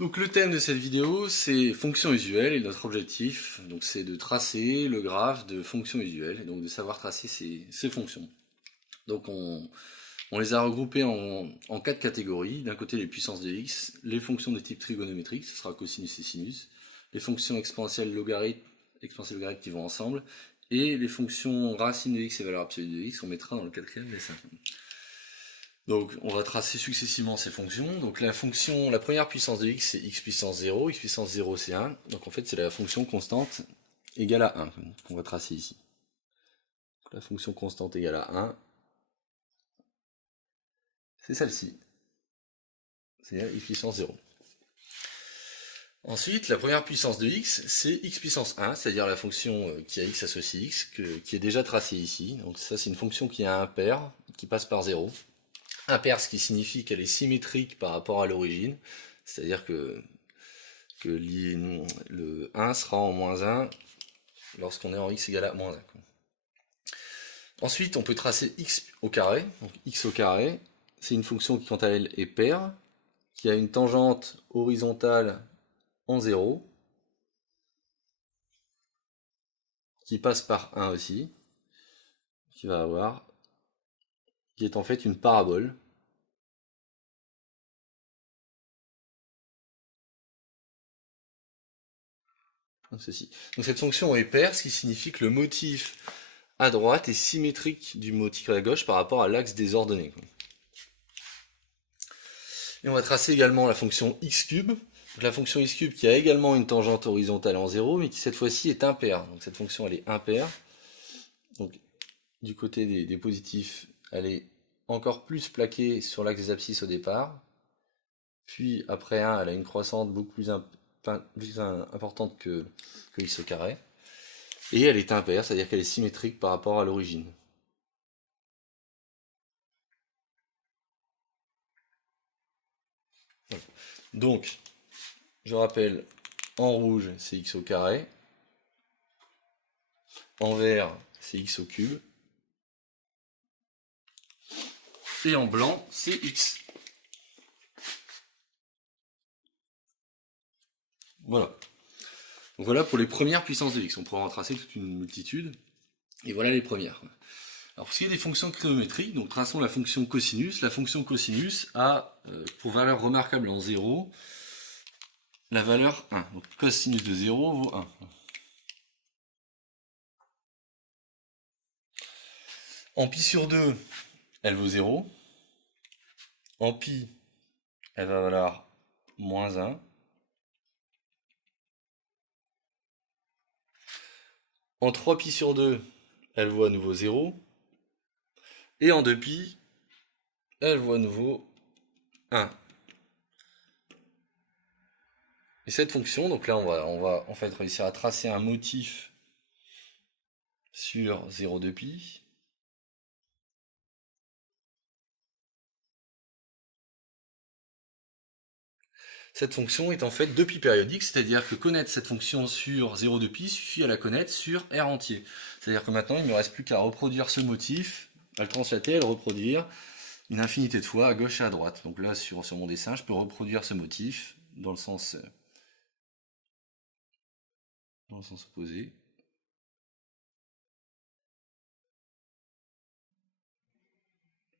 Donc le thème de cette vidéo, c'est fonctions usuelles et notre objectif, donc c'est de tracer le graphe de fonctions usuelles, et donc de savoir tracer ces fonctions. Donc on les a regroupées en 4 catégories. D'un côté les puissances de x, les fonctions de type trigonométrique, ce sera cosinus et sinus, les fonctions exponentielles logarithmes qui vont ensemble, et les fonctions racines de x et valeur absolue de x, on mettra dans le quatrième dessin. Donc on va tracer successivement ces fonctions. Donc la première puissance de x c'est x puissance 0, x puissance 0 c'est 1. Donc en fait c'est la fonction constante égale à 1 qu'on va tracer ici. Donc, la fonction constante égale à 1, c'est celle-ci. C'est-à-dire x puissance 0. Ensuite, la première puissance de x, c'est x puissance 1, c'est-à-dire la fonction qui a x associe x, qui est déjà tracée ici. Donc ça c'est une fonction qui a un impair, qui passe par 0. Impair, ce qui signifie qu'elle est symétrique par rapport à l'origine, c'est-à-dire que le 1 sera en moins 1 lorsqu'on est en x égale à moins 1. Ensuite, on peut tracer x au carré. Donc x au carré, c'est une fonction qui, quant à elle, est paire, qui a une tangente horizontale en 0, qui passe par 1 aussi, qui est en fait une parabole. Donc ceci. Donc cette fonction est paire, ce qui signifie que le motif à droite est symétrique du motif à gauche par rapport à l'axe des ordonnées. Et on va tracer également la fonction x cube. Donc la fonction x cube qui a également une tangente horizontale en 0, mais qui cette fois-ci est impaire. Donc cette fonction elle est impaire. Donc du côté des positifs, elle est encore plus plaquée sur l'axe des abscisses au départ. Puis après 1, elle a une croissante beaucoup plus importante que x au carré. Et elle est impaire, c'est-à-dire qu'elle est symétrique par rapport à l'origine. Donc, je rappelle, en rouge, c'est x au carré. En vert, c'est x au cube. Et en blanc, c'est x. Voilà. Donc voilà pour les premières puissances de x. On pourra en tracer toute une multitude. Et voilà les premières. Alors pour ce qui est des fonctions trigonométriques, donc traçons la fonction cosinus. La fonction cosinus a pour valeur remarquable en 0 la valeur 1. Donc cosinus de 0 vaut 1. En pi sur 2, elle vaut 0. En pi, elle va valoir moins 1. En 3pi sur 2, elle vaut à nouveau 0. Et en 2pi, elle vaut à nouveau 1. Et cette fonction, donc là on va en fait réussir à tracer un motif sur 0,2pi. Cette fonction est en fait 2pi périodique, c'est-à-dire que connaître cette fonction sur 0,2pi suffit à la connaître sur R entier. C'est-à-dire que maintenant il ne me reste plus qu'à reproduire ce motif, à le translater, à le reproduire une infinité de fois à gauche et à droite. Donc là sur mon dessin, je peux reproduire ce motif dans le sens opposé.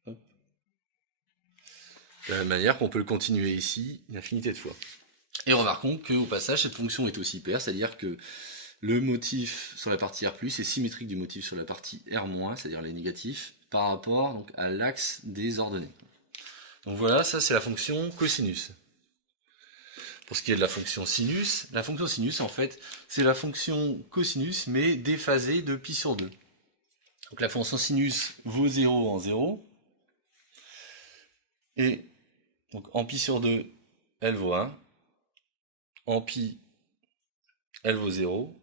Hop. De la même manière qu'on peut le continuer ici une infinité de fois. Et remarquons qu'au passage, cette fonction est aussi paire, c'est-à-dire que le motif sur la partie R+, est symétrique du motif sur la partie R-, c'est-à-dire les négatifs, par rapport donc, à l'axe des ordonnées. Donc voilà, ça c'est la fonction cosinus. Pour ce qui est de la fonction sinus en fait, c'est la fonction cosinus, mais déphasée de pi sur 2. Donc la fonction sinus vaut 0 en 0. Et donc en pi sur 2, elle vaut 1. En pi, elle vaut 0.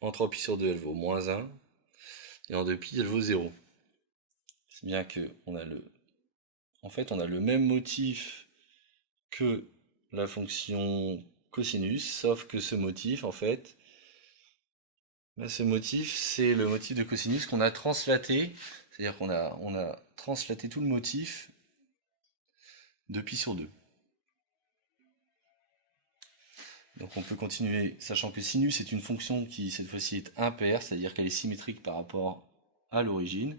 En 3pi sur 2, elle vaut moins 1. Et en 2pi, elle vaut 0. C'est bien que on a le même motif que la fonction cosinus, sauf que ce motif, en fait, ce motif, c'est le motif de cosinus qu'on a translaté, c'est-à-dire qu'on a translaté tout le motif de pi sur 2. Donc on peut continuer, sachant que sinus est une fonction qui cette fois-ci est impaire, c'est-à-dire qu'elle est symétrique par rapport à l'origine,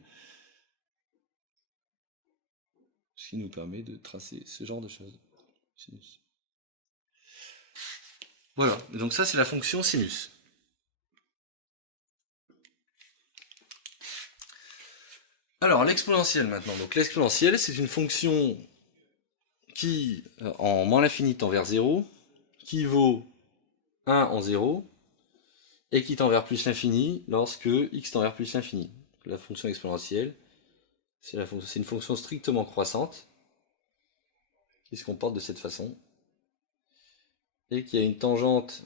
ce qui nous permet de tracer ce genre de choses. Sinus. Voilà, donc ça c'est la fonction sinus. Alors l'exponentielle maintenant. Donc l'exponentielle c'est une fonction qui, en moins l'infini tend vers 0, qui vaut 1 en 0, et qui tend vers plus l'infini lorsque x tend vers plus l'infini. La fonction exponentielle, c'est une fonction strictement croissante, qui se comporte de cette façon, et qui a une tangente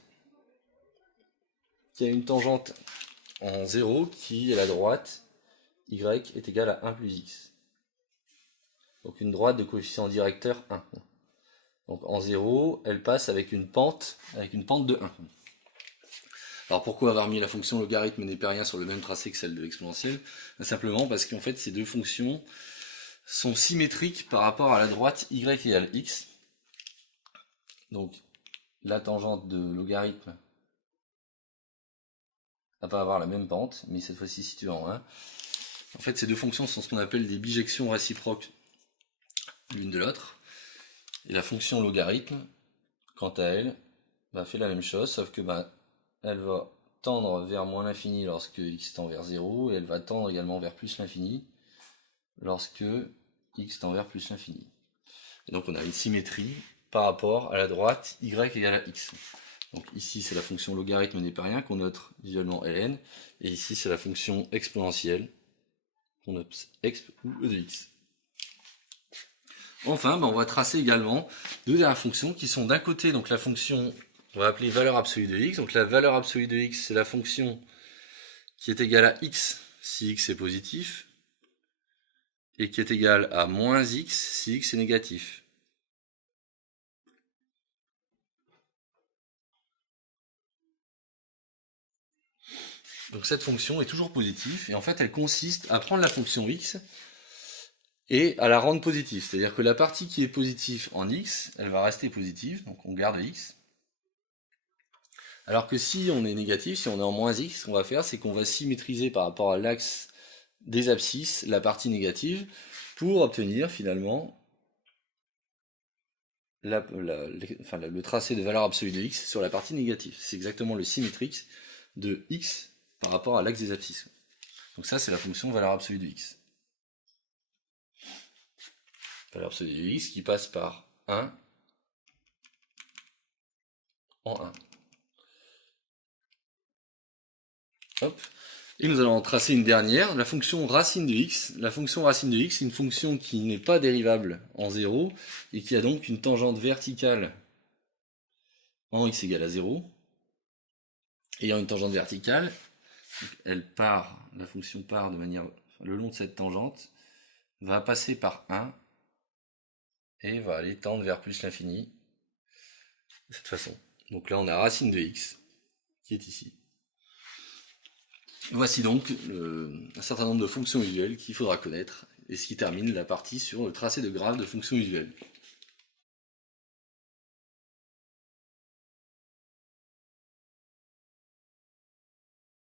en 0 qui est la droite y est égale à 1 plus x. Donc une droite de coefficient directeur 1. Donc en 0, elle passe avec une pente de 1. Alors pourquoi avoir mis la fonction logarithme népérien sur le même tracé que celle de l'exponentielle? Simplement parce qu'en fait ces deux fonctions sont symétriques par rapport à la droite y égale x. Donc la tangente de logarithme va avoir la même pente, mais cette fois-ci située en 1. En fait ces deux fonctions sont ce qu'on appelle des bijections réciproques l'une de l'autre. Et la fonction logarithme, quant à elle, fait la même chose, sauf que elle va tendre vers moins l'infini lorsque x tend vers 0, et elle va tendre également vers plus l'infini lorsque x tend vers plus l'infini. Et donc on a une symétrie par rapport à la droite y égale à x. Donc ici c'est la fonction logarithme népérien qu'on note visuellement ln, et ici c'est la fonction exponentielle qu'on note exp ou e de x. Enfin, on va tracer également deux dernières fonctions qui sont d'un côté donc la fonction, on va appeler valeur absolue de x. Donc la valeur absolue de x, c'est la fonction qui est égale à x si x est positif, et qui est égale à moins x si x est négatif. Donc cette fonction est toujours positive, et en fait elle consiste à prendre la fonction x et à la rendre positive. C'est-à-dire que la partie qui est positive en x, elle va rester positive, donc on garde x. Alors que si on est négatif, si on est en moins x, ce qu'on va faire, c'est qu'on va symétriser par rapport à l'axe des abscisses la partie pour obtenir finalement le tracé de valeur absolue de x sur la partie négative. C'est exactement le symétrique de x par rapport à l'axe des abscisses. Donc ça, c'est la fonction valeur absolue de x. Valeur absolue de x qui passe par 1 en 1. Hop. Et nous allons tracer une dernière, la fonction racine de x. La fonction racine de x, c'est une fonction qui n'est pas dérivable en 0 et qui a donc une tangente verticale en x égale à 0. Ayant une tangente verticale, la fonction part de manière le long de cette tangente, va passer par 1 et va aller tendre vers plus l'infini de cette façon. Donc là on a racine de x qui est ici. Voici donc un certain nombre de fonctions usuelles qu'il faudra connaître et ce qui termine la partie sur le tracé de graphe de fonctions usuelles.